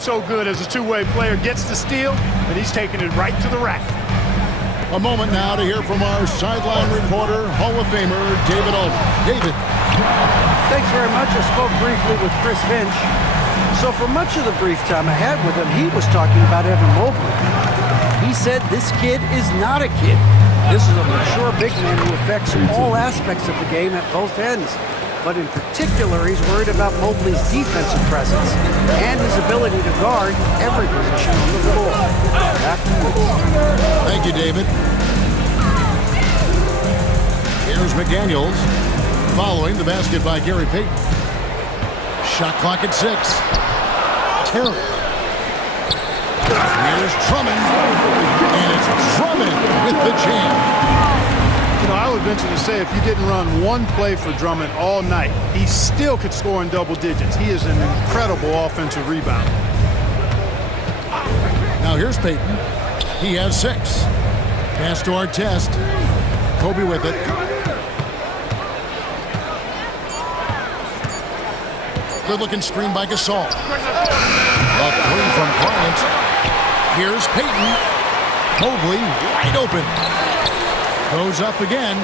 So good as a two-way player, gets the steal, and he's taking it right to the rack. A moment now to hear from our sideline reporter, Hall of Famer David Aldridge. David. Thanks very much. I spoke briefly with Chris Finch. So for much of the brief time I had with him, he was talking about Evan Mobley. He said this kid is not a kid. This is a mature big man who affects all aspects of the game at both ends. But in particular, he's worried about Mobley's defensive presence and his ability to guard every position on the floor. Back to you. Thank you, David. Here's McDaniels following the basket by Gary Payton. Shot clock at 6. Terry. Here's Drummond. And it's Drummond with the jam. You know, I would venture to say if you didn't run one play for Drummond all night, he still could score in double digits. He is an incredible offensive rebounder. Now here's Payton. He has 6. Pass to Artest. Kobe with it. Good-looking screen by Gasol. A 3 from Bryant. Here's Payton. Mobley wide open. Goes up again.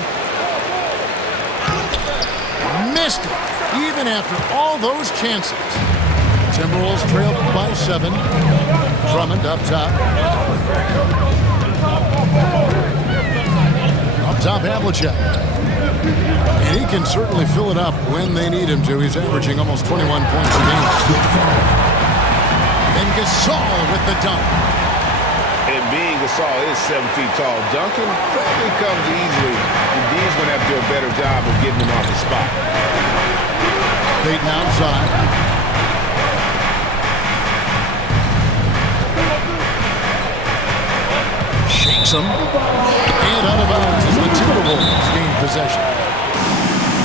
Missed it, even after all those chances. Timberwolves trailed by 7. Drummond up top. Up top, Havlicek. And he can certainly fill it up when they need him to. He's averaging almost 21 points a game. Then Gasol with the dunk. And being Gasol is 7 feet tall, dunking probably comes easily. And D's going to have to do a better job of getting him off the spot. Payton outside. Shakes him. And out of bounds as the Timberwolves gain possession.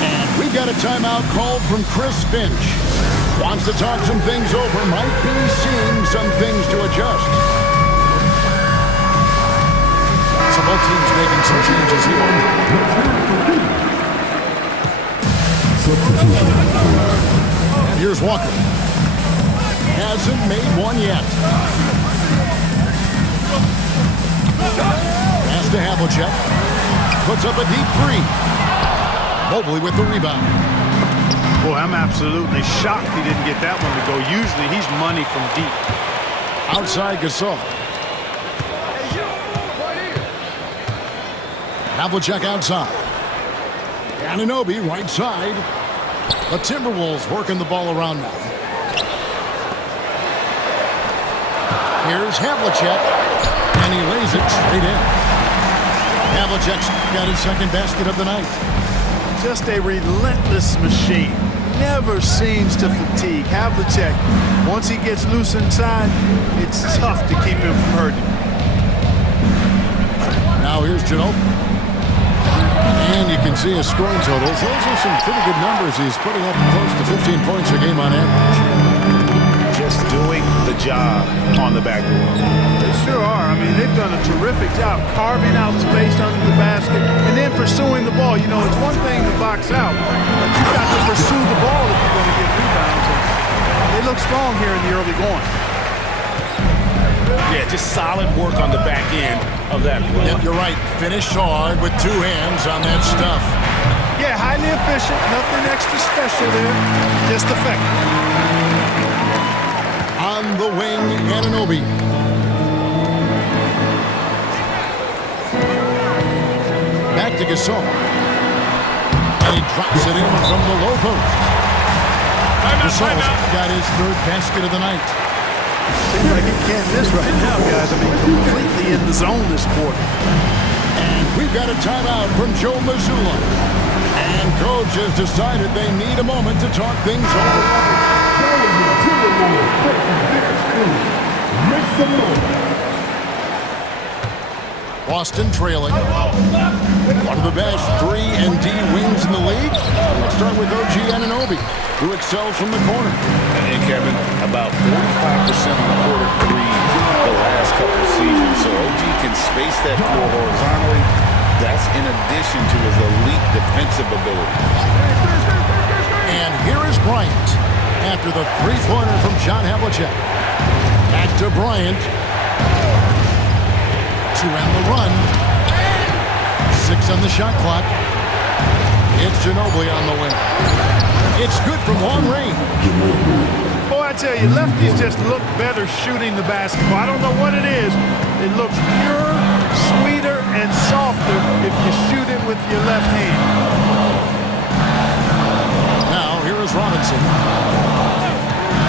And we've got a timeout called from Chris Finch. Wants to talk some things over. Might be seeing some things to adjust. So both teams making some changes here. Here's Walker. Hasn't made one yet. Pass to Havlicek. Puts up a deep 3. Mobley with the rebound. Boy, I'm absolutely shocked he didn't get that one to go. Usually he's money from deep. Outside Gasol. Havlicek outside. Anunoby right side. The Timberwolves working the ball around now. Here's Havlicek. And he lays it straight in. Havlicek's got his second basket of the night. Just a relentless machine. Never seems to fatigue. Havlicek, once he gets loose inside, it's tough to keep him from hurting. Now here's Ginobili. And you can see his scoring totals. Those are some pretty good numbers. He's putting up close to 15 points a game on average. Just doing the job on the backboard. They sure are. I mean, they've done a terrific job carving out space under the basket and then pursuing the ball. You know, it's one thing to box out, but you've got to pursue the ball if you're going to get rebounds. And they look strong here in the early going. Yeah, just solid work on the back end of that play. Yep, you're right. Finished hard with 2 hands on that stuff. Yeah, highly efficient. Nothing extra special there. Just effective. On the wing, Anunoby. Back to Gasol. And he drops it in from the low post. Gasol's got his 3rd basket of the night. Seems like he can't miss right now, guys. I mean, completely in the zone this quarter. And we've got a timeout from Joe Mazzulla. And coach has decided they need a moment to talk things over. Boston trailing. One of the best 3-and-D wings in the league. Let's start with OG Anunoby, who excels from the corner. And Kevin, about 45% on the quarter 3 the last couple of seasons. So OG can space that floor horizontally. That's in addition to his elite defensive ability. And here is Bryant after the 3-pointer from John Havlicek. to Bryant. To end the run. 6 on the shot clock. It's Ginobili on the wing. It's good from long range. Boy, I tell you, lefties just look better shooting the basketball. I don't know what it is. It looks purer, sweeter, and softer if you shoot it with your left hand. Now, here is Robinson.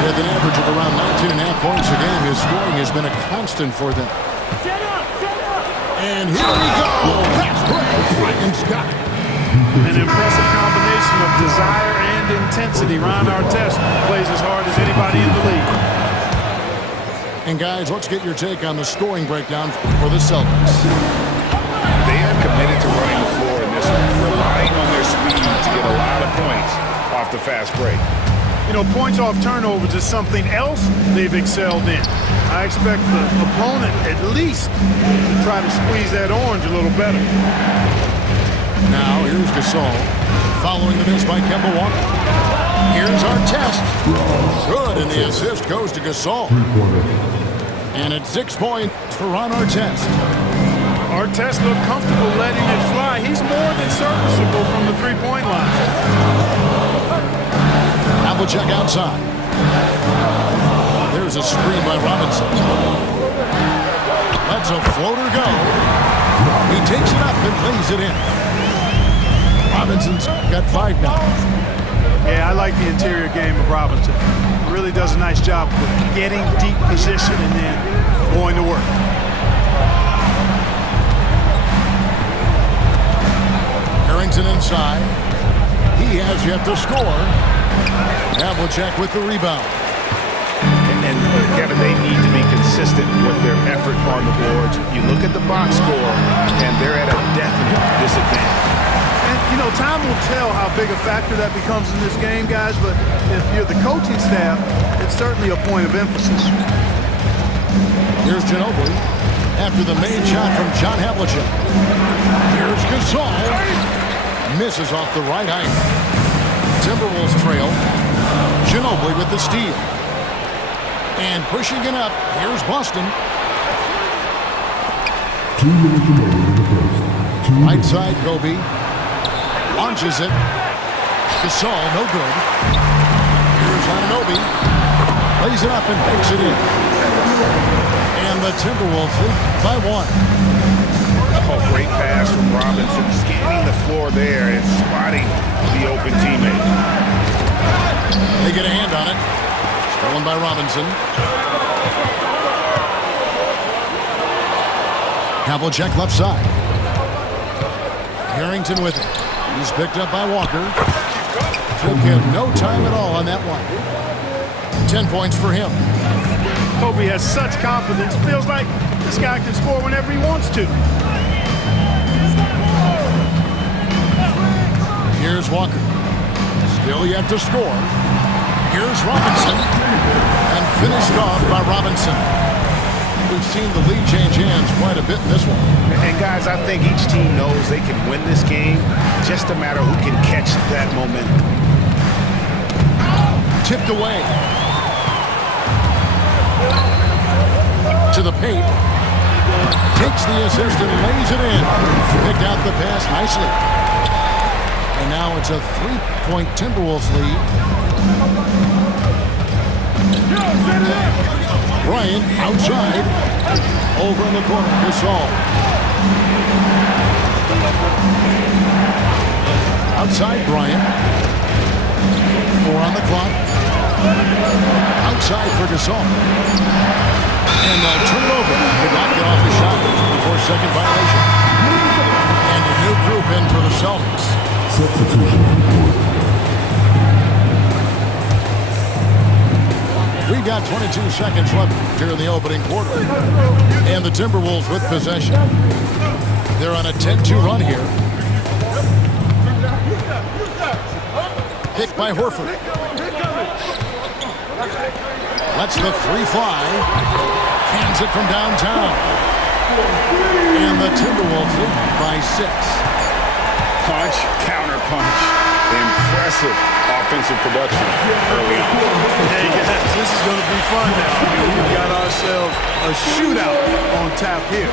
With an average of around 19.5 points a game, his scoring has been a constant for them. And here we go. Fast break. Ryan Scott. An impressive combination of desire and intensity. Ron Artest plays as hard as anybody in the league. And guys, let's get your take on the scoring breakdown for the Celtics. They are committed to running the floor in this one, relying on their speed to get a lot of points off the fast break. You know, points off turnovers is something else they've excelled in. I expect the opponent at least to try to squeeze that orange a little better. Now, here's Gasol. Following the miss by Kemba Walker. Here's Artest. Good, and the assist goes to Gasol. And it's 6 points for Ron Artest. Artest looked comfortable letting it fly. He's more than serviceable from the three-point line. Havlicek outside. There's a screen by Robinson. Lets a floater go. He takes it up and lays it in. Robinson's got 5 now. Yeah, I like the interior game of Robinson. Really does a nice job of getting deep position and then going to work. Harrington inside. He has yet to score. Havlicek with the rebound. And Kevin, they need to be consistent with their effort on the boards. You look at the box score, and they're at a definite disadvantage. And, you know, time will tell how big a factor that becomes in this game, guys, but if you're the coaching staff, it's certainly a point of emphasis. Here's Ginobili after the main shot from John Havlicek. Here's Gasol. Misses off the right iron. Timberwolves trail. Ginobili with the steal. And pushing it up, here's Boston. 2 minutes remaining in the first. Right side, Kobe. Launches it. Gasol, no good. Here's Anunoby. Lays it up and makes it in. And the Timberwolves lead by 1. Oh, great pass from Robinson, scanning the floor there and spotting the open teammate. They get a hand on it. Stolen by Robinson. Havlicek left side. Harrington with it. He's picked up by Walker. Took him no time at all on that one. 10 points for him. Kobe has such confidence. Feels like this guy can score whenever he wants to. Here's Walker. Still yet to score. Here's Robinson. And finished off by Robinson. We've seen the lead change hands quite a bit in this one. And guys, I think each team knows they can win this game. Just a matter who can catch that momentum. Tipped away. To the paint. Takes the assist and lays it in. Picked out the pass nicely. And now it's a 3-point Timberwolves lead. Bryant outside. Over in the corner. Gasol. Outside Bryant. 4 on the clock. Outside for Gasol. And they'll turn it over. Could not get off the shot before second violation. And a new group in for the Celtics. Substitution report. We got 22 seconds left here in the opening quarter. And the Timberwolves with possession. They're on a 10-2 run here. Picked by Horford. Lets the 3 fly. Hands it from downtown. And the Timberwolves lead by 6. Punch, counter punch. Impressive offensive production early on. Hey guys, this is going to be fun now. We've got our ourselves a shootout on tap here.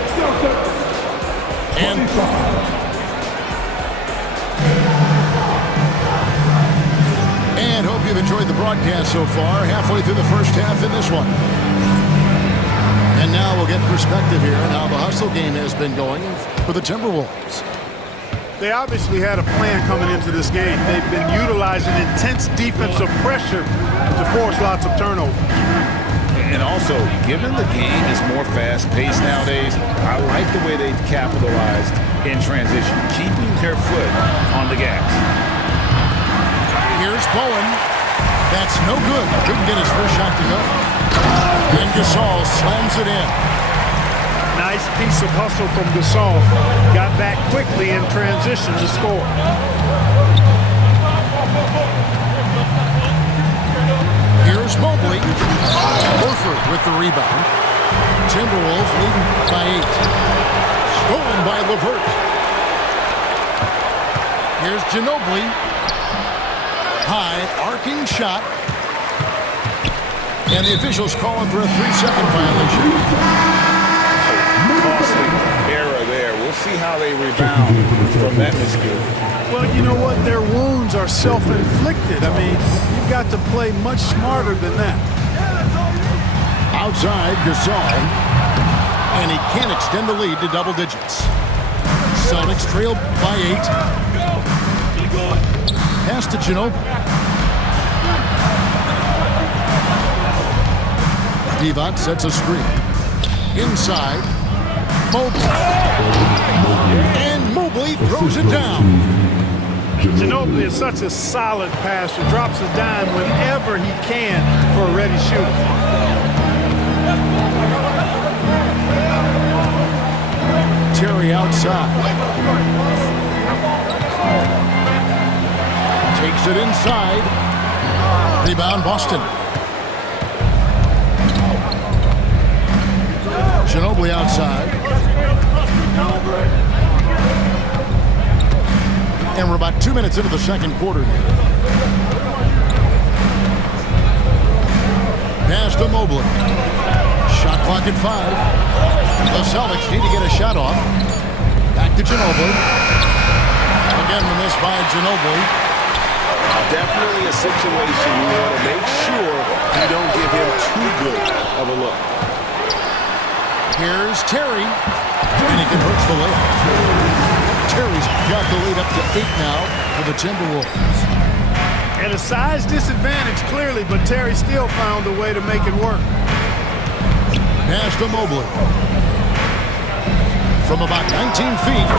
And hope you've enjoyed the broadcast so far. Halfway through the first half in this one. And now we'll get perspective here on how the hustle game has been going for the Timberwolves. They obviously had a plan coming into this game. They've been utilizing intense defensive pressure to force lots of turnover. And also, given the game is more fast-paced nowadays, I like the way they've capitalized in transition, keeping their foot on the gas. Here's Bowen. That's no good. Couldn't get his first shot to go. And Gasol slams it in. Nice piece of hustle from Gasol. Got back quickly in transition to score. Here's Mobley. Horford with the rebound. Timberwolves leading by 8. Stolen by LeVert. Here's Ginobili. High, arcing shot. And the officials calling for a 3-second violation. Costly error there. We'll see how they rebound from that miscue. Well, you know what? Their wounds are self-inflicted. I mean, you've got to play much smarter than that. Outside, Gasol. And he can't extend the lead to double digits. Celtics trail by 8. Pass to Ginobili. Divac sets a screen. Inside, Mobley. And Mobley throws it down. Ginobili is such a solid passer. Drops a dime whenever he can for a ready shooter. Terry outside. Takes it inside. Rebound Boston. Ginobili outside. And we're about 2 minutes into the second quarter here. Pass to Mobley. Shot clock at 5. The Celtics need to get a shot off. Back to Ginobili. Again, the miss by Ginobili. Definitely a situation you want to make sure you don't give him too good of a look. Here's Terry, and he converts the layup. Terry's got the lead up to 8 now for the Timberwolves. And a size disadvantage, clearly, but Terry still found a way to make it work. Pass to Mobley. From about 19 feet.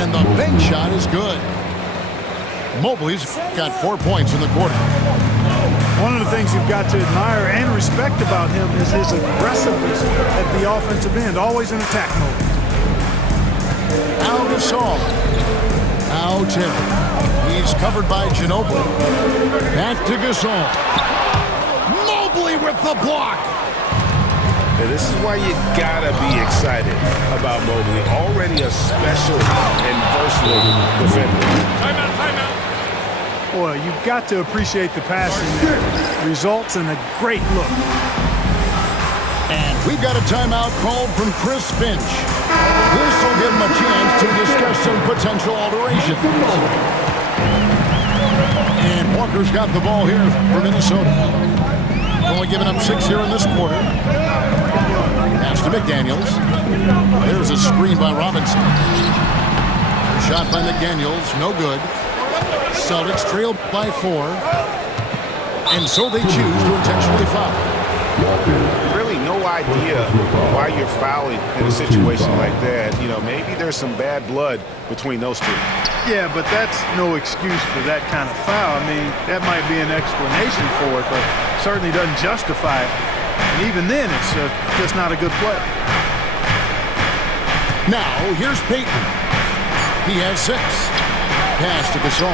And the bank shot is good. Mobley's got 4 points in the quarter. One of the things you've got to admire and respect about him is his aggressiveness at the offensive end, always in attack mode. Al Gasol. Now Terry. He's covered by Ginobili. Back to Gasol. Mobley with the block. And this is why you gotta be excited about Mobley. Already a special and versatile defender. Timeout. Boy, you've got to appreciate the passing there. Results in a great look. And we've got a timeout called from Chris Finch. This will give him a chance to discuss some potential alterations. And Walker's got the ball here for Minnesota. Only giving up 6 here in this quarter. Pass to McDaniels. There's a screen by Robinson. Shot by McDaniels, no good. Celtics trail by 4. And so they choose to intentionally foul. Really no idea why you're fouling in a situation like that. You know, maybe there's some bad blood between those two. Yeah, but that's no excuse for that kind of foul. I mean, that might be an explanation for it, but certainly doesn't justify it. And even then, it's just not a good play. Now, here's Payton. He has 6. Pass to Gasol.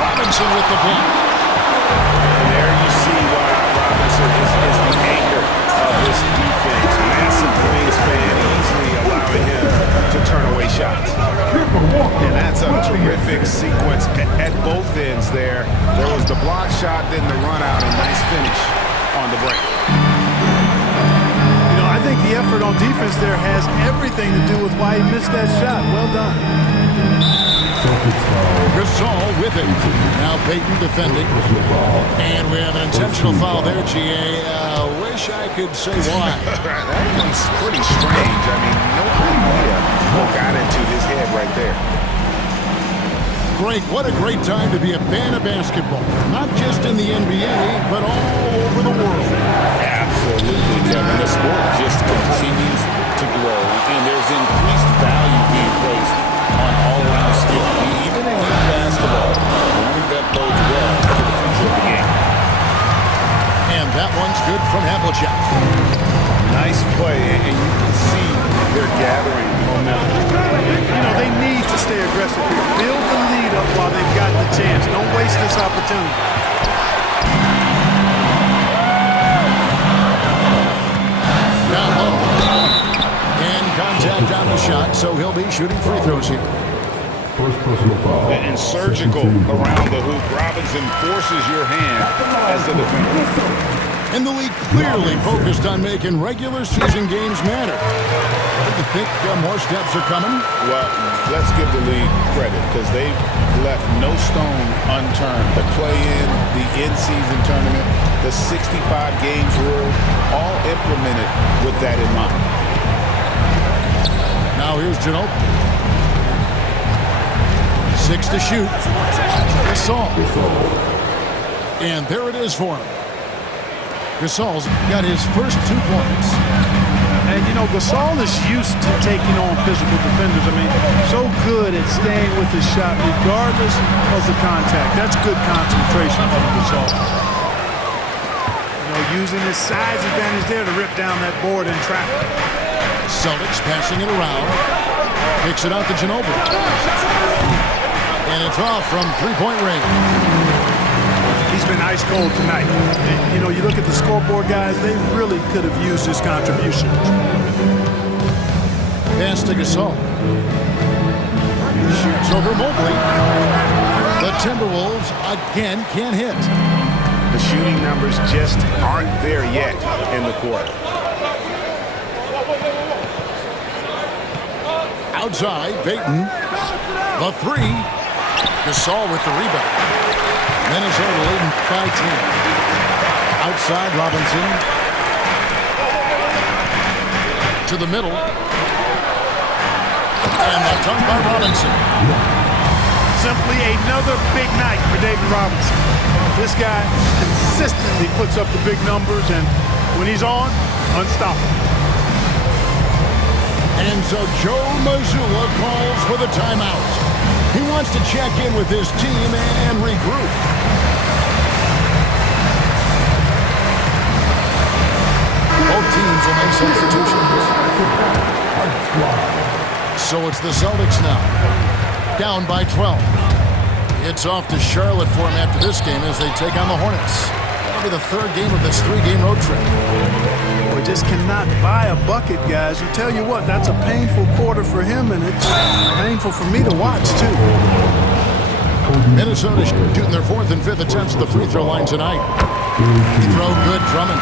Robinson with the block. And there you see why Robinson is the anchor of this defense. Massive wingspan, easily allowing him to turn away shots. And that's a terrific sequence at both ends there. There was the block shot, then the run out, and nice finish on the break. effort on defense there has everything to do with why he missed that shot. Well done. Celtics foul. Gasol with it. Now Payton defending. And we have an intentional foul there, GA. Wish I could say why. That one's pretty strange. I mean, no idea what got into his head right there. Greg, what a great time to be a fan of basketball. Not just in the NBA, but all over the world. Absolutely, Kevin. The sport just continues to grow, and there's increased value being placed on all-around skill. Even in youth basketball, I think that bodes well for the future of the game. And that one's good from Havlicek. Nice play, and you can see they're gathering momentum. You know, they need to stay aggressive here. Build the lead up while they've got the chance. Don't waste this opportunity. Down low. And contact on the shot, so he'll be shooting free throws here. First personal foul. And surgical around the hoop. Robinson forces your hand as the defender. And the league clearly focused on making regular season games matter. Do you think more steps are coming? Well, let's give the league credit because they've left no stone unturned. The play-in, the in-season tournament, the 65 games rule, all implemented with that in mind. Now here's Ginobili. 6 to shoot. Gasol. And there it is for him. Gasol's got his first 2 points. And, you know, Gasol is used to taking on physical defenders. I mean, so good at staying with his shot regardless of the contact. That's good concentration from Gasol. You know, using his size advantage there to rip down that board in traffic. Celtics passing it around. Kicks it out to Ginobili. And it's off from three-point range. He's been ice cold tonight. And, you know, you look at the scoreboard, guys, they really could have used his contribution. Pass to Gasol. Shoots over Mobley. The Timberwolves again can't hit. The shooting numbers just aren't there yet in the quarter. Outside, Payton. The 3. Gasol with the rebound. Minnesota leading by 10. Outside, Robinson. To the middle. And the dunk by Robinson. Simply another big night for David Robinson. This guy consistently puts up the big numbers, and when he's on, unstoppable. And so Joe Mazzulla calls for the timeout. He wants to check in with his team and regroup. Both teams will make substitutions. So it's the Celtics now, down by 12. It's off to Charlotte for him after this game as they take on the Hornets. That'll be the 3rd game of this 3-game road trip. We just cannot buy a bucket, guys. I tell you what, that's a painful quarter for him, and it's painful for me to watch, too. Minnesota shooting their 4th and 5th attempts at the free throw line tonight. Free throw good, Drummond.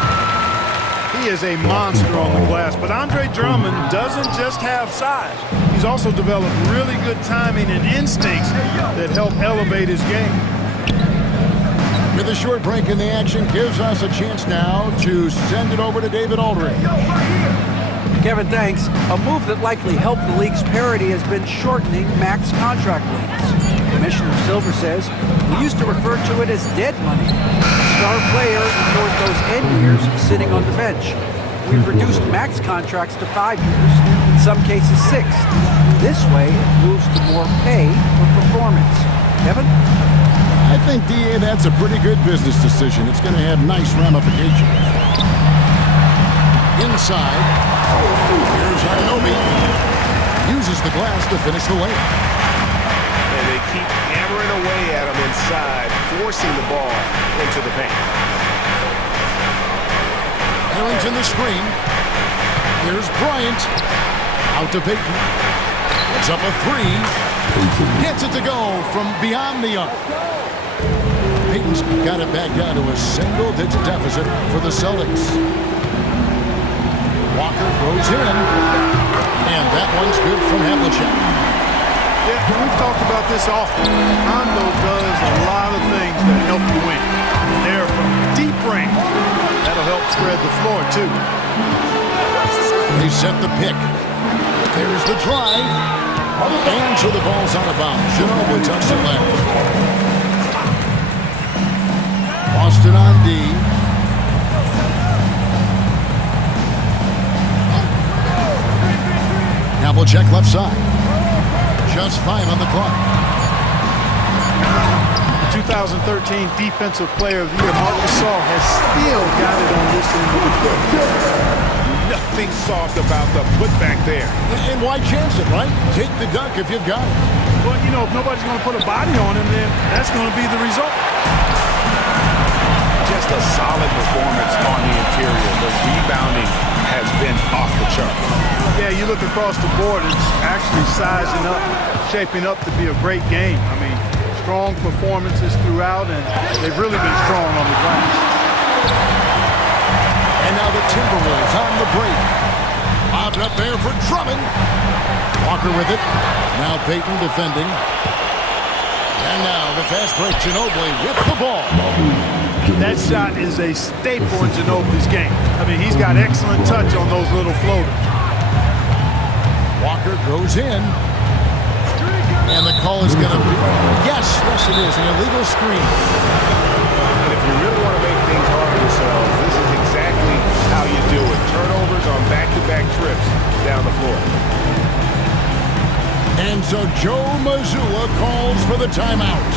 He is a monster on the glass, but Andre Drummond doesn't just have size. He's also developed really good timing and instincts that help elevate his game. With a short break in the action, gives us a chance now to send it over to David Aldridge. Kevin, thanks. A move that likely helped the league's parity has been shortening max contract lengths. Commissioner Silver says we used to refer to it as dead money. Star player ignored those end years sitting on the bench. We've reduced max contracts to 5 years, in some cases 6. This way, it moves to more pay for performance. Kevin? I think, DA, that's a pretty good business decision. It's going to have nice ramifications. Inside, here's Anunoby. Uses the glass to finish the layup. And they keep hammering away at him inside, forcing the ball into the paint. Harrington the screen. Here's Bryant. Out to Payton. It's up a 3. Gets it to go from beyond the arc. Payton's got it back down to a single-digit deficit for the Celtics. Walker goes in. this often. Rondo does a lot of things that help you win. There from deep range. That'll help spread the floor, too. They set the pick. There's the drive. And so the ball's out of bounds. Ginobili touched it left. Boston on D. Havlicek left side. Just 5 on the clock. The 2013 Defensive Player of the Year, Marc Gasol, has still got it on this end of the floor. Nothing soft about the putback there. And why chance it, right? Take the dunk if you've got it. But, you know, if nobody's going to put a body on him, then that's going to be the result. Just a solid performance on the interior. The rebounding has been off the chart. Yeah, you look across the board, it's actually sizing up, shaping up to be a great game. I mean, strong performances throughout, and they've really been strong on the glass. And now the Timberwolves on the break. Lobbed up there for Drummond. Walker with it. Now Payton defending. And now the fast break, Ginobili with the ball. That shot is a staple in Ginobili's game. I mean, he's got excellent touch on those little floaters. Walker goes in. And the call is going to be, yes, it is, an illegal screen. And if you really want to make things hard on yourselves, this is exactly how you do it. Turnovers on back-to-back trips down the floor. And so Joe Mazzulla calls for the timeout.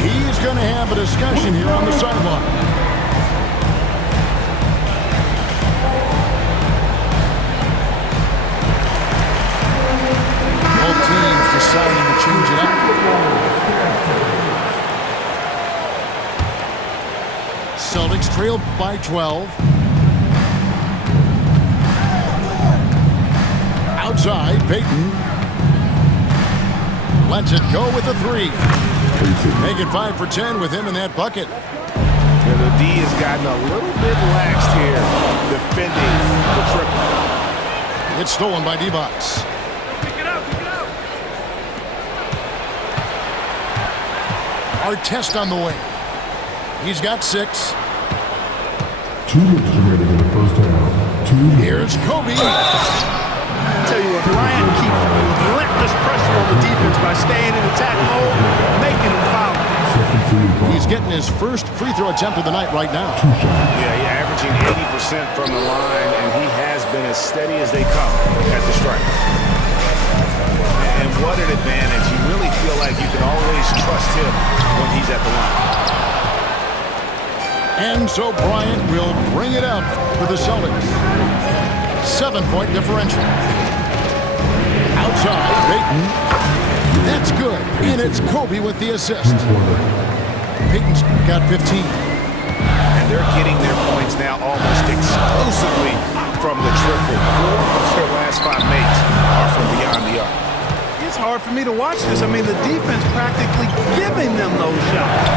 He's going to have a discussion here on the sideline. Both teams deciding to change it up. Celtics trail by 12. Outside, Payton lets it go with the 3. Make it 5 for 10 with him in that bucket. And the D has gotten a little bit laxed here, defending the triple. It's stolen by D-Box. Artest on the way. He's got 6. 2 minutes remaining in the first half. 2 minutes. Here's Kobe. Tell you what, Bryant keeps relentless pressure on the defense by staying in attack mode, making them foul. He's getting his first free throw attempt of the night right now. Yeah, he's averaging 80% from the line, and he has been as steady as they come at the stripe. And what an advantage. You really feel like you can always trust him when he's at the line. And so Bryant will bring it up for the Celtics. 7-point differential. Outside, Payton. That's good. And it's Kobe with the assist. Payton's got 15. And they're getting their points now almost exclusively from the triple. 4 of their last 5 mates are from beyond the arc. It's hard for me to watch this. I mean, the defense practically giving them those shots.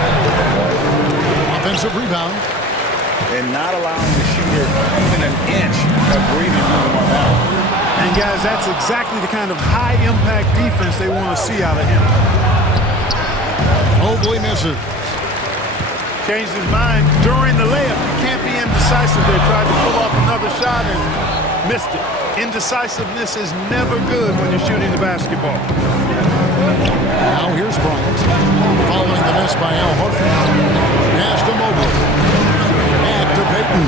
Offensive rebound. And not allowing the shooter even an inch of breathing room on that one. And guys, that's exactly the kind of high-impact defense they want to see out of him. Mobley misses. Changed his mind during the layup. Can't be indecisive there. Tried to pull off another shot and missed it. Indecisiveness is never good when you're shooting the basketball. Now here's Bryant. Following the miss by Al Horford. Pass to Mobley. Back to Payton.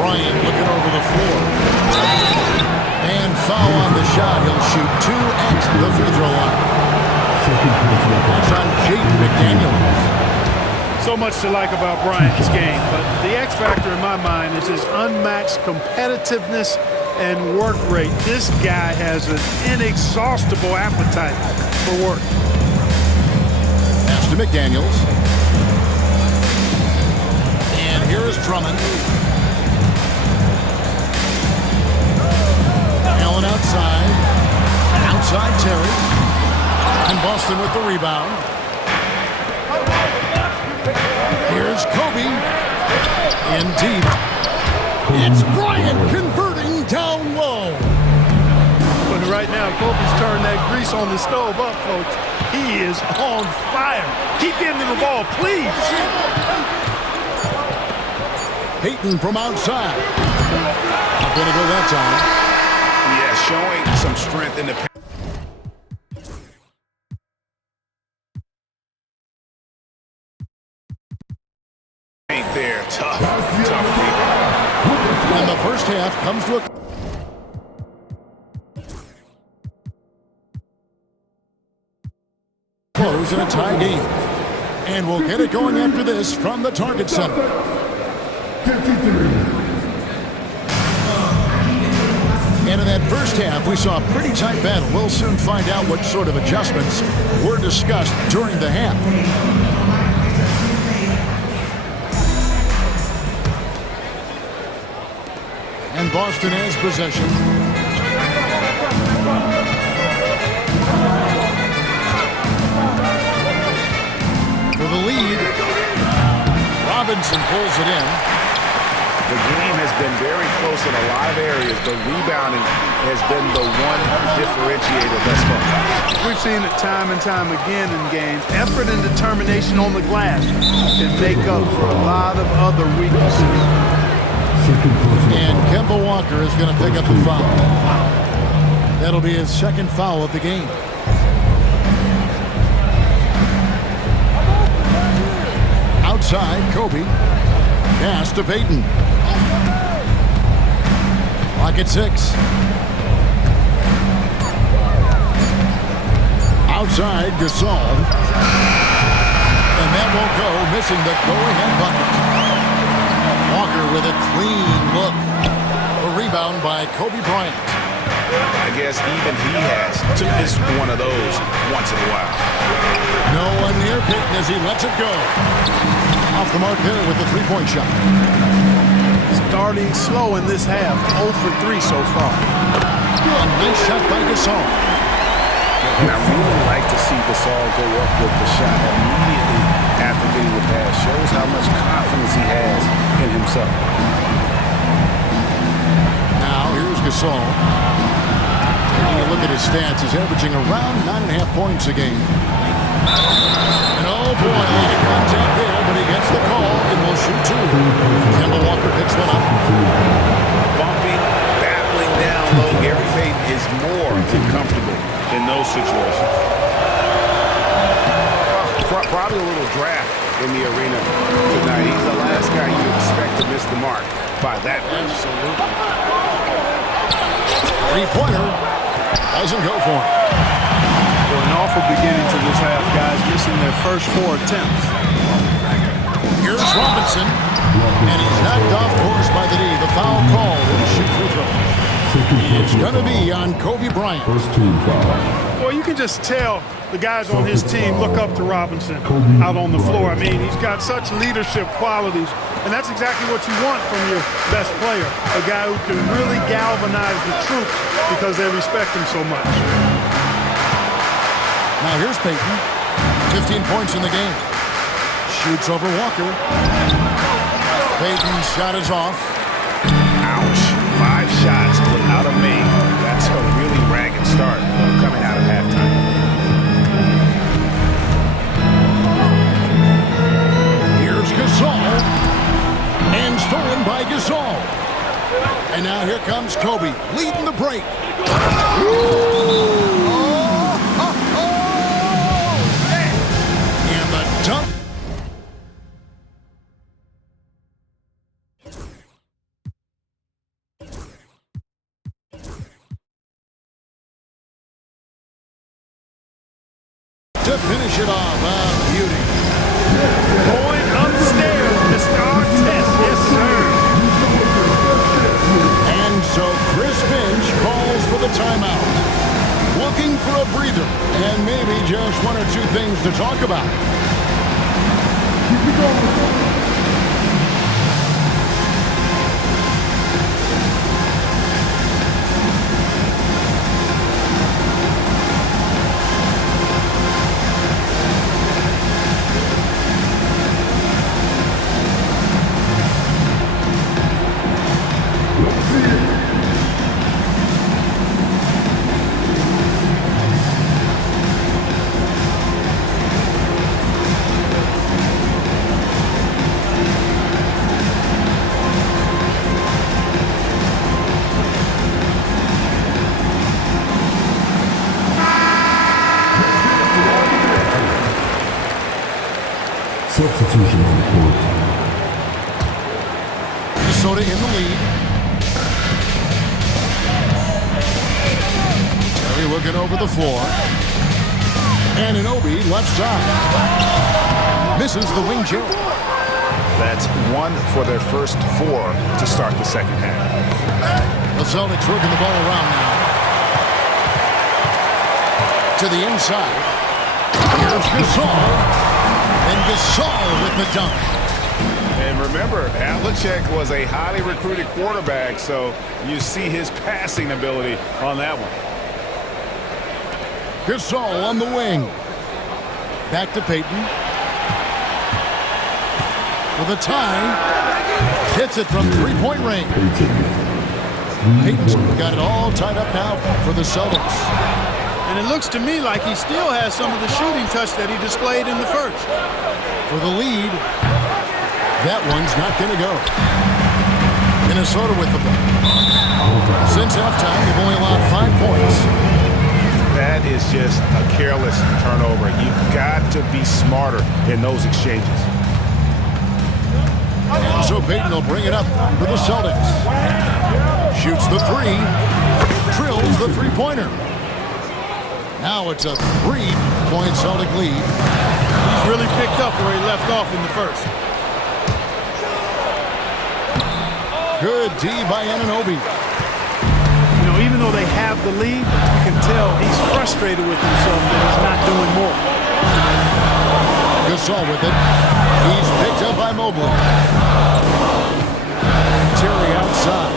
Bryant looking over the floor. And foul on the shot. He'll shoot 2 at the free throw line. That's on Jaden McDaniels. So much to like about Bryant's game, but the X factor in my mind is his unmatched competitiveness and work rate. This guy has an inexhaustible appetite for work. Pass to McDaniels. And here is Drummond. Allen outside. Outside Terry. And Boston with the rebound. Here's Kobe. In deep. It's Bryant converting down low. But grease on the stove up, folks. He is on fire. Keep getting to the ball, please. Peyton from outside. Not going to go that time. Yeah, showing some strength in the paint there. Tough rebound. And the first half comes to a close in a tie game. And we'll get it going after this from the Target Center. 53. And in that first half, we saw a pretty tight battle. We'll soon find out what sort of adjustments were discussed during the half. And Boston has possession. For the lead, Robinson pulls it in. The game has been very close in a lot of areas, but rebounding has been the one differentiator thus far. We've seen it time and time again in games. Effort and determination on the glass can make up for a lot of other weaknesses. And Kemba Walker is going to pick up the foul. That'll be his second foul of the game. Outside, Kobe. Pass to Peyton. Clock at 6. Outside, Gasol. And that won't go, missing the go-ahead bucket. Walker with a clean look. A rebound by Kobe Bryant. I guess even he has to miss one of those once in a while. No one near Peyton as he lets it go. Off the mark there with the three-point shot. Starting slow in this half, 0 for 3 so far. A nice shot by Gasol. And I really like to see Gasol go up with the shot immediately after getting the pass. Shows how much confidence he has in himself. Now here's Gasol. Taking a look at his stats, he's averaging around 9.5 points a game. And oh boy, a lot of contact there, but he gets the call and will shoot two. Kemba Walker picks one up. Bumping, battling down low. Gary Payton is more than comfortable in those situations. Probably a little draft in the arena tonight. He's the last guy you expect to miss the mark by that much. Absolutely. Three-pointer doesn't go for him. Well, an awful beginning to this half, guys, missing their first 4 attempts. Here's Robinson, and he's knocked off course by the D. The foul called and shoot free throw. It's going to be on Kobe Bryant. First team foul. Well, you can just tell the guys on his team look up to Robinson out on the floor. I mean, he's got such leadership qualities, and that's exactly what you want from your best player, a guy who can really galvanize the troops because they respect him so much. Now here's Peyton. 15 points in the game. Shoots over Walker. Peyton's shot is off. Ouch. 5 shots without a make. That's a really ragged start coming out of halftime. Here's Gasol. And stolen by Gasol. And now here comes Kobe, leading the break. And the dunk. To finish it off, beauty. Going upstairs, Mr. Artest. Yes, sir. And so Chris Finch calls for the timeout. Looking for a breather and maybe just 1 or 2 things to talk about. Keep it going. Minnesota in the lead. Terry looking over the floor. Anunoby left side. Misses the wing J. That's 1 for their first 4 to start the second half. The Celtics working the ball around now. To the inside. Here's Gasol. And Gasol with the dunk. And remember, Havlicek was a highly recruited quarterback, so you see his passing ability on that one. Gasol on the wing. Back to Payton. For the tie. Hits it from three-point range. Payton's got it all tied up now for the Celtics. And it looks to me like he still has some of the shooting touch that he displayed in the first. For the lead. That one's not going to go. Minnesota with the ball. Since halftime, they've only allowed 5 points. That is just a careless turnover. You've got to be smarter in those exchanges. And so Payton will bring it up for the Celtics. Shoots the three. Drills the three-pointer. Now it's a 3-point Celtic lead. He's really picked up where he left off in the first. Good D by Anunoby. You know, even though they have the lead, you can tell he's frustrated with himself that he's not doing more. Gasol with it. He's picked up by Mobley. Terry outside.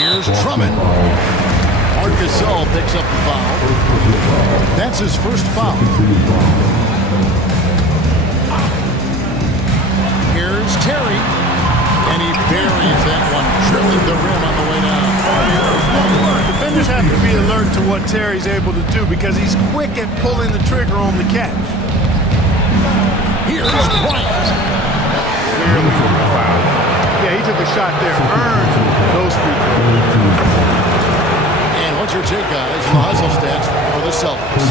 Here's Drummond. Marc Gasol picks up the foul. That's his first foul. Here's Terry. And he buries that one, drilling the rim on the way down. Defenders have to be alert to what Terry's able to do because he's quick at pulling the trigger on the catch. Here's Bryant. Clearly a foul. Yeah, he took a shot there. Earned those free throws. And what's your take, guys, on the hustle stats for the Celtics?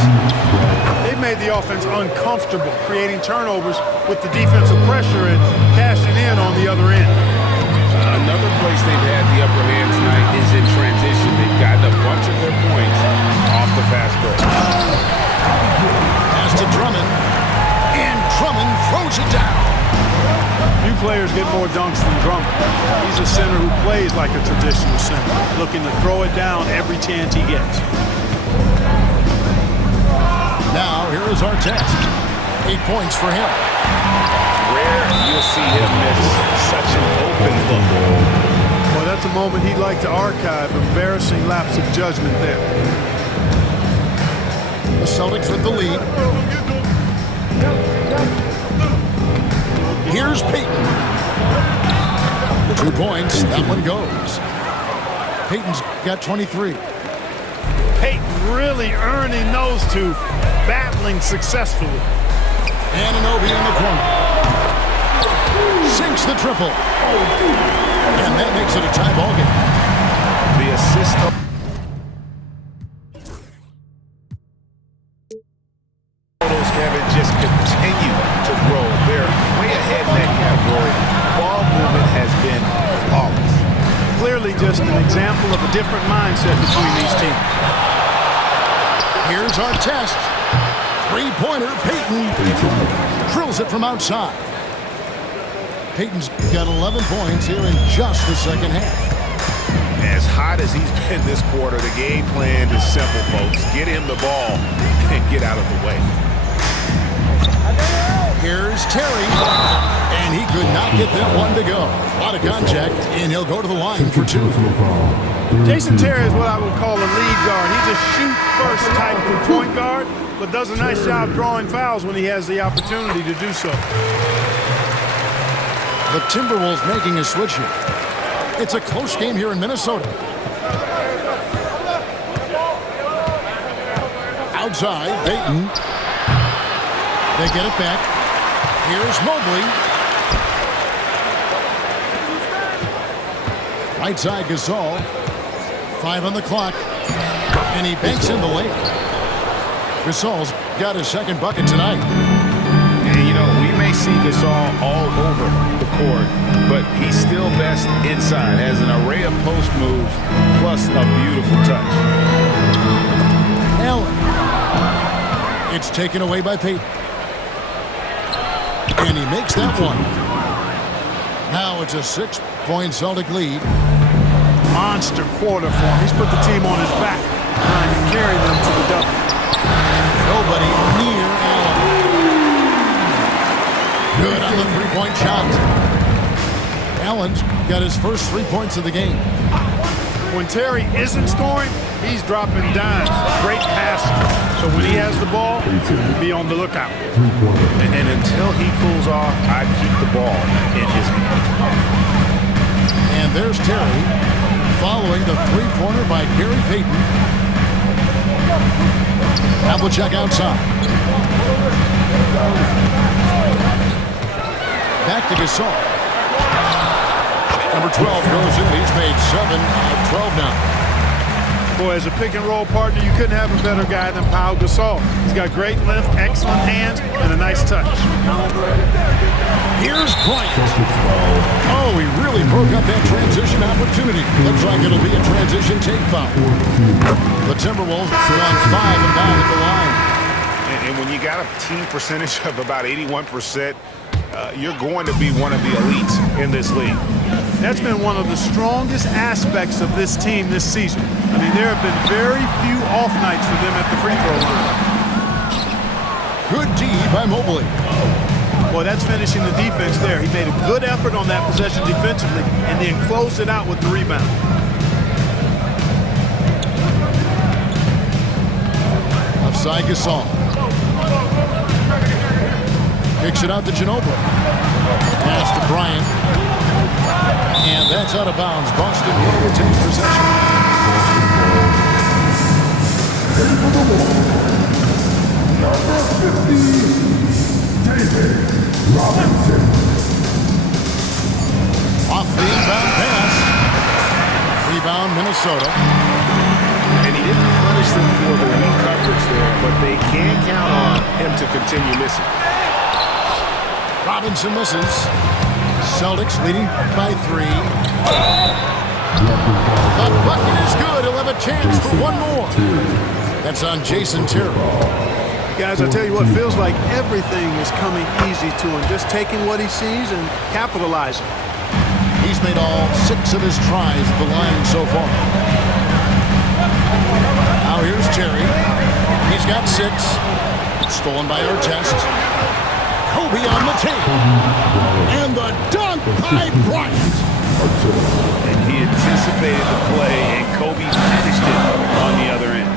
They've made the offense uncomfortable, creating turnovers with the defensive pressure and cashing in on the other end. Another place they've had the upper hand tonight is in transition. They've gotten a bunch of their points off the fast break. Pass to Drummond. And Drummond throws it down. Few players get more dunks than Drummond. He's a center who plays like a traditional center, looking to throw it down every chance he gets. Now, here is Artest. 8 points for him. Rare you'll see him miss such an open look. Well, that's a moment he'd like to archive. Embarrassing lapse of judgment there. The Celtics with the lead. Here's Payton. 2 points. That one goes. Payton's got 23. Payton really earning those two, battling successfully. Anunoby in the corner. Sinks the triple. And that makes it a tie ball game. The assist. Those, Kevin, just continue to grow. They're way ahead in that category. Ball movement has been flawless. Clearly just an example of a different mindset between these teams. Here's Artest. 3-pointer, Payton. Drills it from outside. Payton's got 11 points here in just the second half. As hot as he's been this quarter, the game plan is simple, folks. Get him the ball and get out of the way. Here's Terry. And he could not get that one to go. A lot of contact, and he'll go to the line for 2. Jason Terry is what I would call a lead guard. He's a shoot-first type of point guard, but does a nice job drawing fouls when he has the opportunity to do so. The Timberwolves making a switch here. It's a close game here in Minnesota. Outside, Payton. They get it back. Here's Mobley. Right side, Gasol. 5 on the clock. And he banks in the lane. Gasol's got his second bucket tonight. And, you know, we may see Gasol all over the court, but he's still best inside. Has an array of post moves plus a beautiful touch. Allen. It's taken away by Payton. And he makes that one. Now it's a 6-point Celtic lead. Monster quarter for him. He's put the team on his back, trying to carry them to the double. Nobody near Allen. Good on the three-point shot. Allen's got his first 3 points of the game. When Terry isn't scoring, he's dropping dimes. Great passer. So when he has the ball, be on the lookout. And until he cools off, I keep the ball in his hand. And there's Terry following the three-pointer by Gary Payton. Havlicek outside. Back to Gasol. Number 12 goes in. He's made 7 out of 12 now. Boy, as a pick-and-roll partner, you couldn't have a better guy than Pau Gasol. He's got great length, excellent hands, and a nice touch. Here's Bryant. Oh, he really broke up that transition opportunity. Looks like it'll be a transition take foul. The Timberwolves are on 5 and down at the line. And when you got a team percentage of about 81%, you're going to be one of the elites in this league. That's been one of the strongest aspects of this team this season. I mean, there have been very few off nights for them at the free throw line. Good D by Mobley. Boy, that's finishing the defense there. He made a good effort on that possession defensively and then closed it out with the rebound. Offside Gasol. Kicks it out to Ginobili. Pass to Bryant. And that's out of bounds. Boston will retain possession. Number 50, David Robinson. Off the inbound pass. Rebound, Minnesota. And he didn't punish them for the weak coverage there, but they can count on him to continue missing. Robinson misses. Celtics leading by 3. The bucket is good. He'll have a chance for one more. That's on Jason Terry. Guys, I tell you what, feels like everything is coming easy to him. Just taking what he sees and capitalizing. He's made all 6 of his tries at the line so far. Now here's Terry. He's got 6. Stolen by Artest. Kobe on the tape. And the dunk by Bryant. And he anticipated the play, and Kobe finished it on the other end.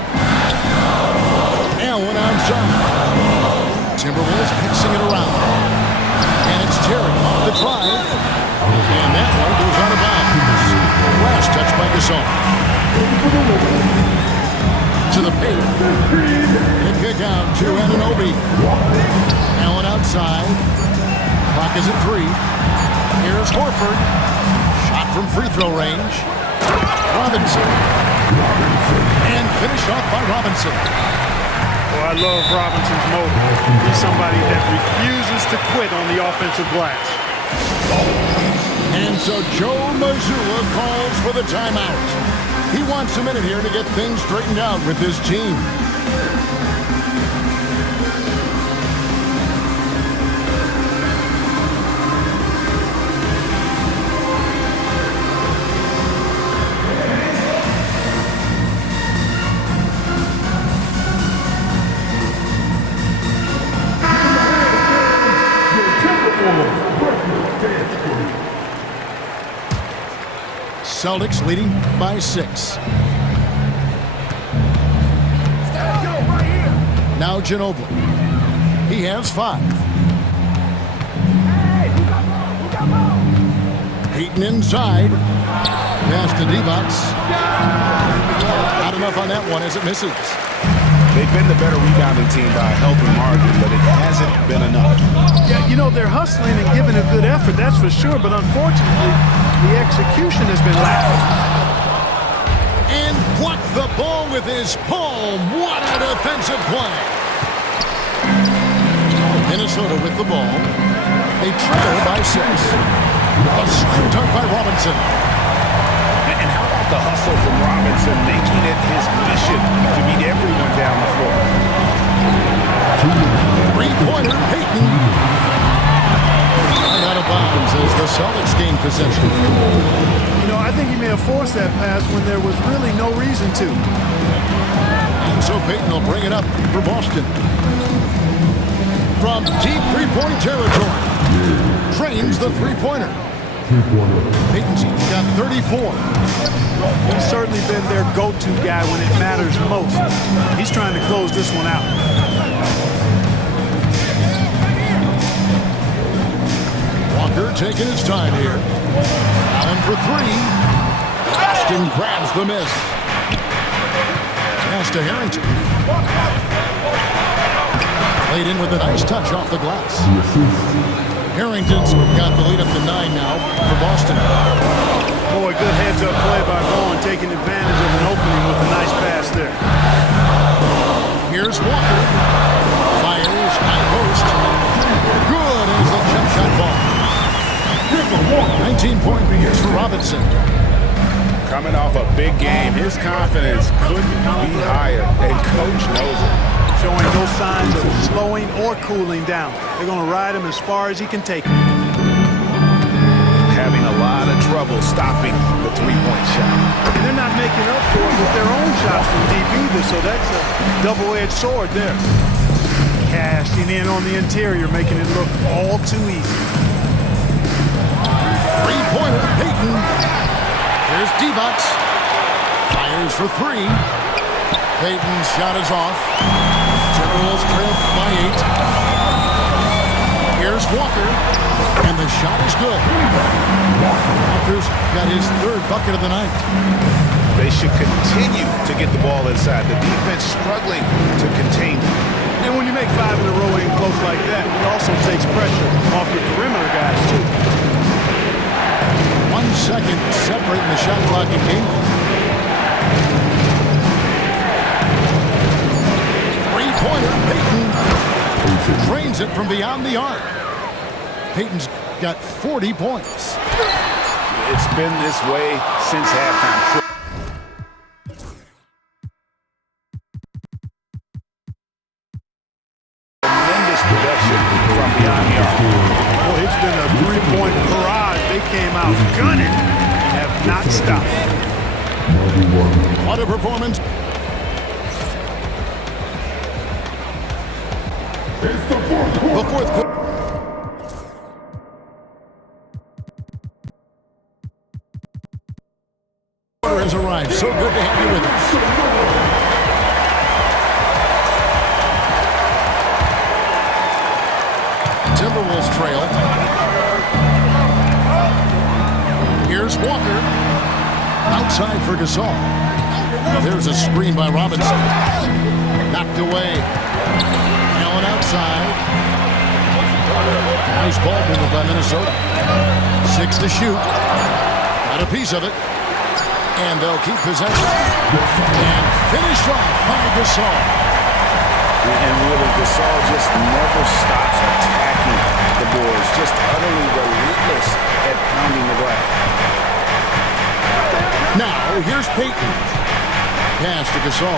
Allen outside. Timberwolves mixing it around. And it's Terry off the drive. And that one goes out of bounds. Last touch by Gasol. To the paint. And kick out to Anunoby. Allen outside. Clock is at 3. Here's Horford. Shot from free throw range. Robinson. And finished off by Robinson. Well, I love Robinson's motive. He's somebody that refuses to quit on the offensive glass. And so Joe Mazzulla calls for the timeout. He wants a minute here to get things straightened out with his team. Celtics leading by 6. Now Ginobili. He has 5. Payton inside. Pass to D-Box. Not enough on that one as it misses. They've been the better rebounding team by a healthy margin, but it hasn't been enough. Yeah, you know, they're hustling and giving a good effort, that's for sure, but unfortunately, the execution has been lacking. And blocked the ball with his palm. What a defensive play. Minnesota with the ball. They trail by 6. A slam dunk by Robinson. And how about the hustle from Robinson, making it his mission to beat everyone down the floor? Three-pointer, Payton. Right out of bounds as the Celtics gain possession. You know, I think he may have forced that pass when there was really no reason to. And so Payton will bring it up for Boston. From deep three-point territory. Trains the three-pointer. Payton's got 34. He's certainly been their go-to guy when it matters most. He's trying to close this one out. Walker taking his time here. Allen for three. Boston grabs the miss. Pass to Harrington. Played in with a nice touch off the glass. Harrington's got the lead up to 9 now for Boston. Boy, good heads-up play by Bowen, taking advantage of an opening with a nice pass there. Here's Walker. Fires, high post. Good as the jump shot ball. 19-point years for Robinson. Coming off a big game, his confidence couldn't be higher, and Coach knows it. Showing no signs of slowing or cooling down. They're going to ride him as far as he can take him. Having a lot of trouble stopping the three-point shot. And they're not making up for it with their own shots from deep either, so that's a double-edged sword there. Cashing in on the interior, making it look all too easy. Three-pointer, Payton. Here's D-Bucks. Fires for three. Payton's shot is off. Timberwolves trail by 8. Here's Walker. And the shot is good. Walker's got his third bucket of the night. They should continue to get the ball inside. The defense struggling to contain them. And when you make 5 in a row in close like that, it also takes pressure off your perimeter guys, too. 1 second separating the shot clock in game. Three-pointer, Payton drains it from beyond the arc. Payton's got 40 points. It's been this way since halftime. Tremendous production from beyond the arc. Well, it's been a three-point barrage. They came out gunning and have not stopped. What a performance. The fourth quarter. Has arrived. So good to have you with us. Timberwolves trail. Here's Walker. Outside for Gasol. There's a screen by Robinson. Knocked away. Allen outside. Nice ball movement by Minnesota. 6 to shoot. Got a piece of it. And they'll keep possession. And finished off by Gasol. And really, Gasol just never stops attacking the boards. Just utterly relentless at pounding the glass. Now, here's Payton. Pass to Gasol.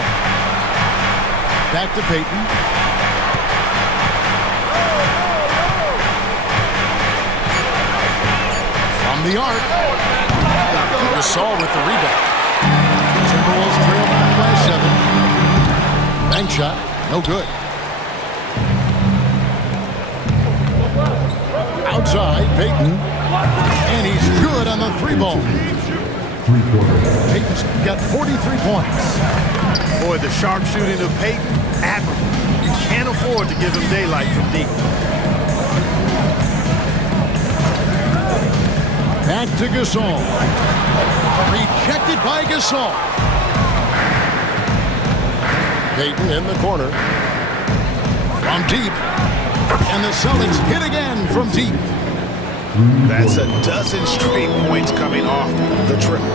Back to Payton. From the arc. Gasol with the rebound. Timberwolves trail by 7. Bank shot, no good. Outside, Payton. And he's good on the 3-ball. Payton's got 43 points. Boy, the sharpshooting of Payton, admirable. You can't afford to give him daylight from deep. Back to Gasol. Rejected by Gasol. Payton in the corner. From deep. And the Celtics hit again from deep. That's a dozen straight points coming off the triple.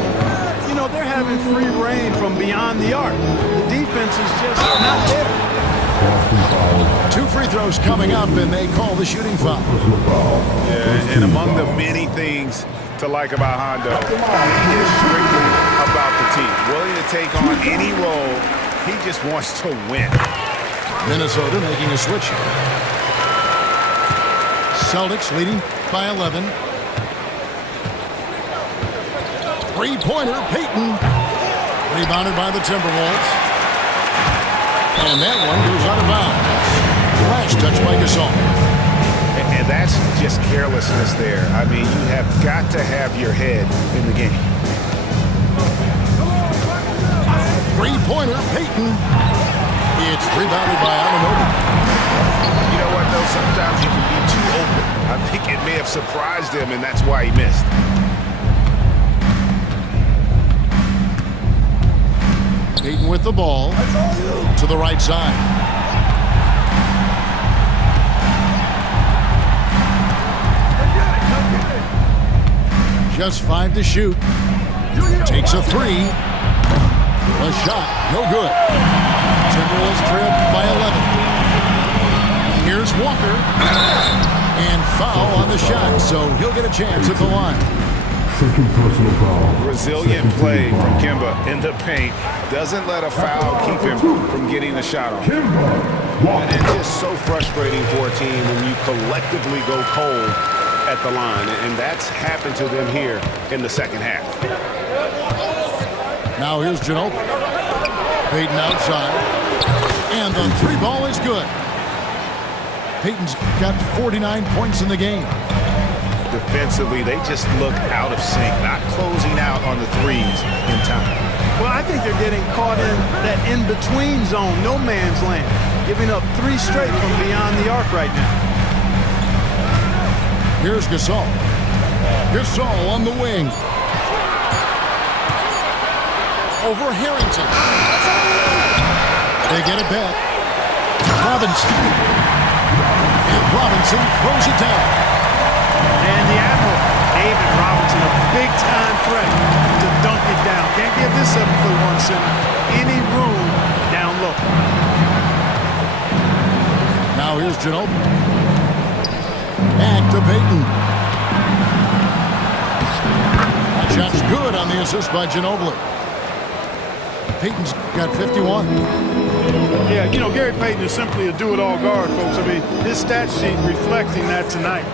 You know, they're having free reign from beyond the arc. The defense is just not there. Boston foul. 2 free throws coming up, and they call the shooting foul. Personal foul. Yeah, and among the many things to like about Hondo, he is strictly about the team. Willing to take on any role. He just wants to win. Minnesota making a switch. Celtics leading by 11. Three-pointer, Payton. Rebounded by the Timberwolves. And that one goes out of bounds. Last touch by Gasol. And that's just carelessness there. I mean, you have got to have your head in the game. Three-pointer, Payton. It's rebounded by Anunoby. You know what, though? Sometimes you can be too open. I think it may have surprised him, and that's why he missed. Payton with the ball to the right side. Just 5 to shoot. Takes a 3. A shot, no good. Timberwolves trip by 11. Here's Walker. And foul on the shot, so he'll get a chance at the line. Second personal foul. Resilient play from Kemba in the paint. Doesn't let a foul keep him from getting the shot off. Kemba Walker. And it's just so frustrating for a team when you collectively go cold at the line. And that's happened to them here in the second half. Now here's Ginobili. Payton outside. And the 3 ball is good. Payton's got 49 points in the game. Defensively, they just look out of sync, not closing out on the threes in time. Well, I think they're getting caught in that in-between zone, no man's land, giving up 3 straight from beyond the arc right now. Here's Gasol. Gasol on the wing. Over Harrington. They get it back. Robinson. And Robinson throws it down. And the Admiral, David Robinson, a big-time threat to dunk it down. Can't give this 7'1" center any room down low. Now here's Ginobili. Back to Payton. That shot's good on the assist by Ginobili. Payton's got 51. Yeah, you know, Gary Payton is simply a do-it-all guard, folks. I mean, his stat sheet reflecting that tonight.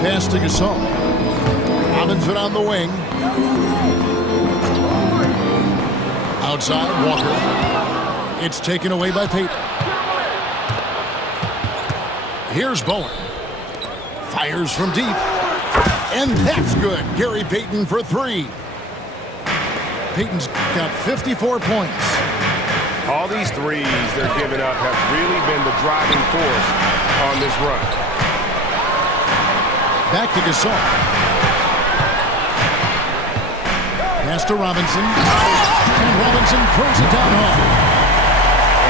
Pass to Gasol. Robinson on the wing. Outside, Walker. It's taken away by Payton. Here's Bowen. Fires from deep. And that's good. Gary Payton for 3. Payton's got 54 points. All these threes they're giving up have really been the driving force on this run. Back to Gasol. Pass to Robinson. And Robinson throws it down hard.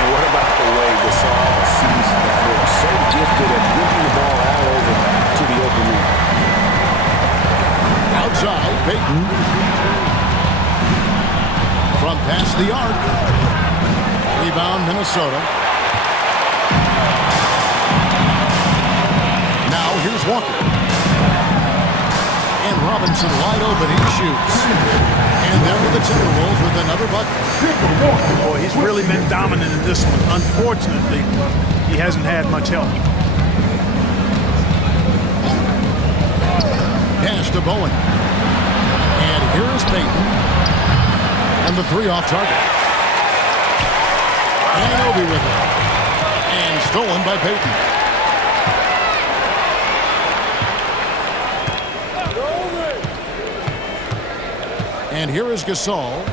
And what about the way Gasol sees the floor? So gifted at whipping the ball all over to the open man. Outside, Payton. From past the arc. Rebound, Minnesota. Now here's Walker. And Robinson wide open. He shoots. And there are the Timberwolves with another bucket. Boy, he's really been dominant in this one. Unfortunately, he hasn't had much help. Pass to Bowen. And here is Payton. And the 3 off target. Anunoby with it. And stolen by Payton. And here is Gasol.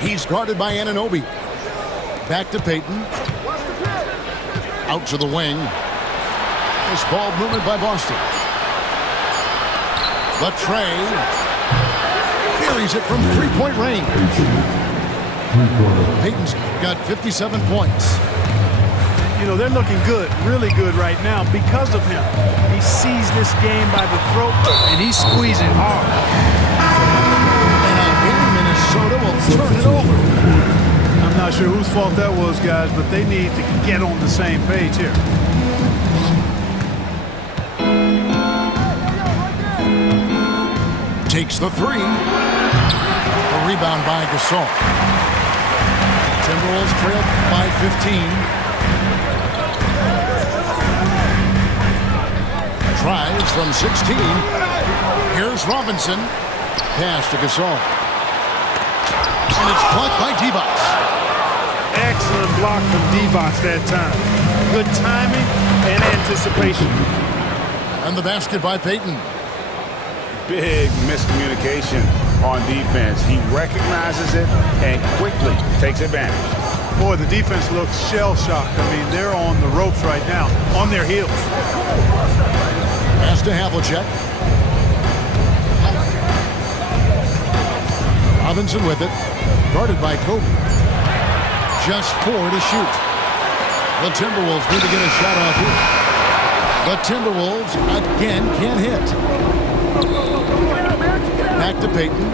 He's guarded by Anunoby. Back to Payton. Out to the wing. This ball movement by Boston. Latrey carries it from 3-point range. Payton's got 57 points. You know, they're looking good, really good right now because of him. He sees this game by the throat, and he's squeezing hard. And Minnesota will turn it over. Not sure whose fault that was, guys, but they need to get on the same page here. Takes the three. A rebound by Gasol. Timberwolves trail by 15. Tries from 16. Here's Robinson. Pass to Gasol. And it's blocked by Divac. Excellent block from Divac that time. Good timing and anticipation. And the basket by Payton. Big miscommunication on defense. He recognizes it and quickly takes advantage. Boy, the defense looks shell-shocked. I mean, they're on the ropes right now, on their heels. Pass to Havlicek. Robinson with it. Guarded by Kobe. Just 4 to shoot. The Timberwolves need to get a shot off here. The Timberwolves again can't hit. Back to Payton.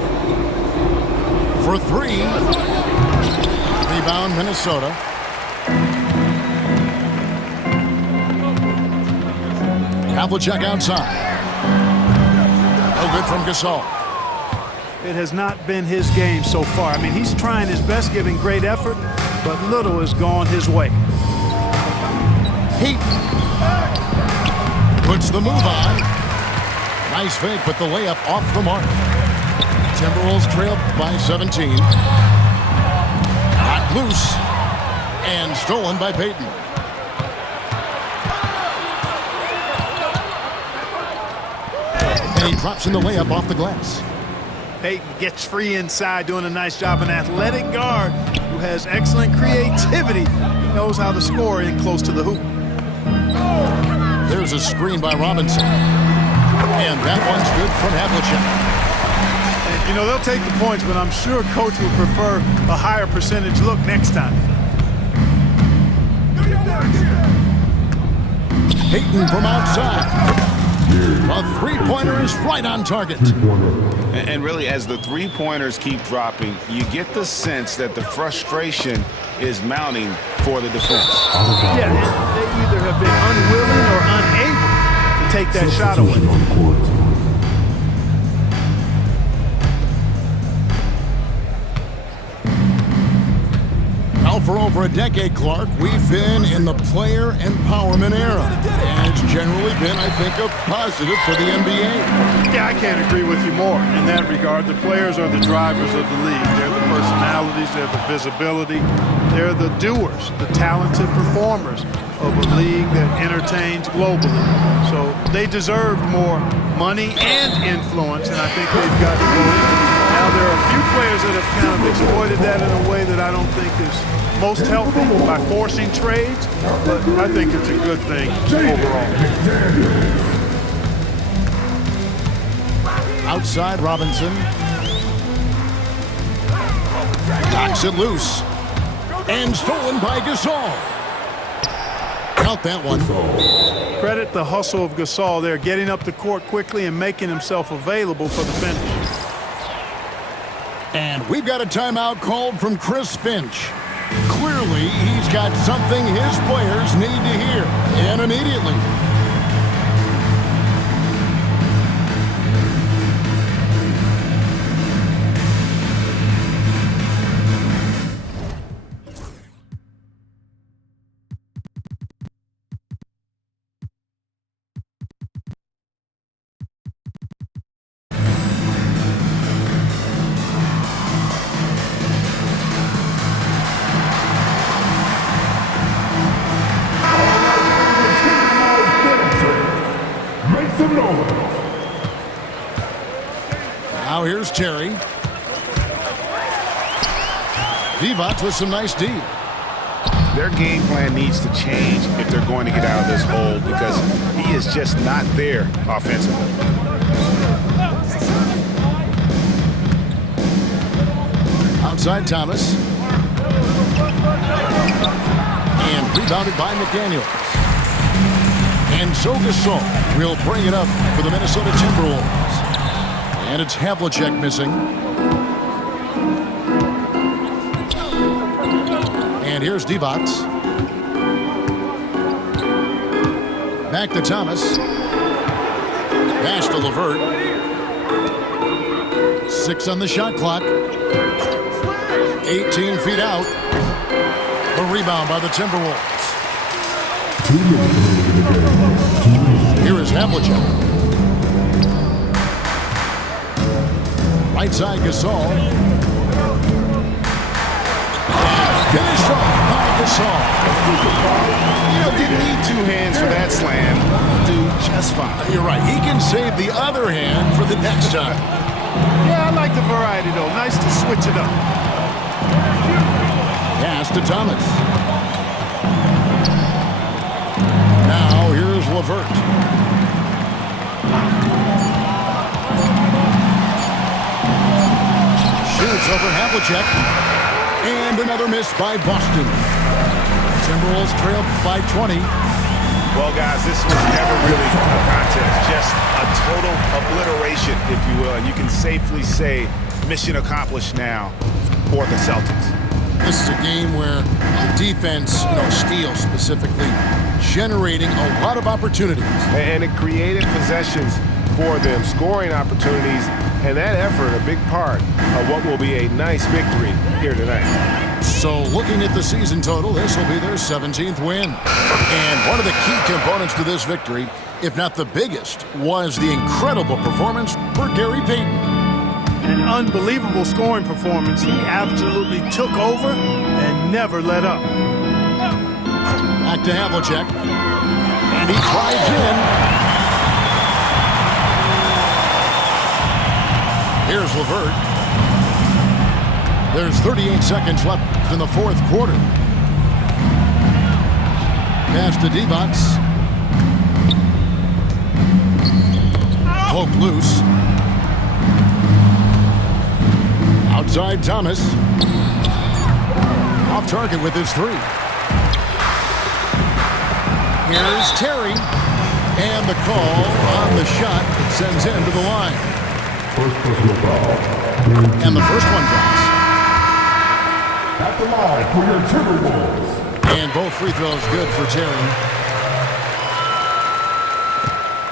For 3. Rebound Minnesota. Havlicek outside. No good from Gasol. It has not been his game so far. I mean, he's trying his best, giving great effort, but little has gone his way. Heat puts the move on. Nice fake, but the layup off the mark. Timberwolves trail by 17. Got loose and stolen by Payton. And he drops in the layup off the glass. Payton gets free inside, doing a nice job. An athletic guard who has excellent creativity. He knows how to score in close to the hoop. There's a screen by Robinson. And that one's good from Havlicek. And, you know, they'll take the points, but I'm sure Coach would prefer a higher percentage look next time. Payton from outside. A three-pointer is right on target. And really, as the three-pointers keep dropping, you get the sense that the frustration is mounting for the defense. Yeah, they either have been unwilling or unable to take that shot away. Now, for over a decade, Clark, we've been in the player empowerment era. And it's generally been, I think, a positive for the NBA. Yeah, I can't agree with you more in that regard. The players are the drivers of the league. They're the personalities, they're the visibility, they're the doers, the talented performers of a league that entertains globally. So they deserved more money and influence, and I think they've got both. Now, there are a few players that have kind of exploited that in a way that I don't think is most healthy by forcing trades, but I think it's a good thing overall. Outside Robinson. Knocks it loose. And stolen by Gasol. Out that one. Credit the hustle of Gasol there, getting up the court quickly and making himself available for the finish. And we've got a timeout called from Chris Finch. Clearly, he's got something his players need to hear, and immediately. Now here's Terry. Divac with some nice D. Their game plan needs to change if they're going to get out of this hole because he is just not there offensively. Outside Thomas. And rebounded by McDaniels. And so Gasol will bring it up for the Minnesota Timberwolves. And it's Havlicek missing. And here's Divac. Back to Thomas. Pass to LeVert. 6 on the shot clock. 18 feet out. A rebound by the Timberwolves. 2 minutes remaining in the game. Here is Havlicek. Right side Gasol. Finished off by Gasol. Didn't need 2 hands for that slam. Do just fine. You're right. He can save the other hand for the next time. Yeah, I like the variety, though. Nice to switch it up. Pass to Thomas. Now here's LeVert. Shoots over Havlicek. And another miss by Boston. Timberwolves trail by 20. Well, guys, this was never really a contest. Just a total obliteration, if you will. And you can safely say mission accomplished now for the Celtics. This is a game where the defense, steal specifically, generating a lot of opportunities. And it created possessions for them, scoring opportunities, and that effort a big part of what will be a nice victory here tonight. So looking at the season total, this will be their 17th win. And one of the key components to this victory, if not the biggest, was the incredible performance for Gary Payton. An unbelievable scoring performance. He absolutely took over and never let up. Back to Havlicek. And he drives in. Here's LeVert. There's 38 seconds left in the fourth quarter. Pass to Divac. Poke loose. Outside Thomas. Off target with his 3. Here's Terry. And the call on the shot that sends him to the line. First personal foul. And the first one drops. At the line for your Timberwolves. And both free throws good for Terry.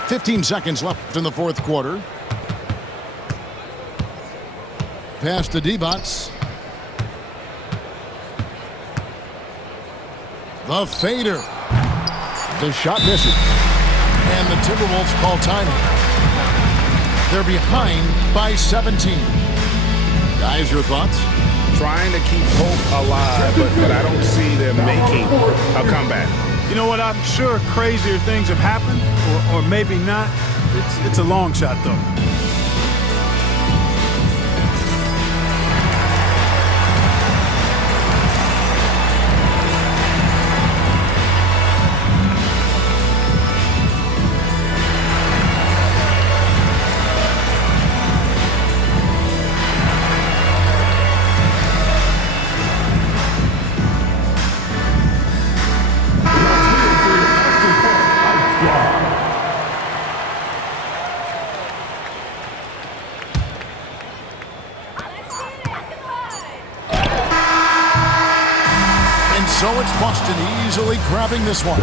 15 seconds left in the fourth quarter. Pass to Divac. The fader. The shot misses. And the Timberwolves call timeout. They're behind by 17. Guys, your thoughts? Trying to keep hope alive, but I don't see them making a comeback. You know what? I'm sure crazier things have happened, or maybe not. It's a long shot, though. So it's Boston easily grabbing this one.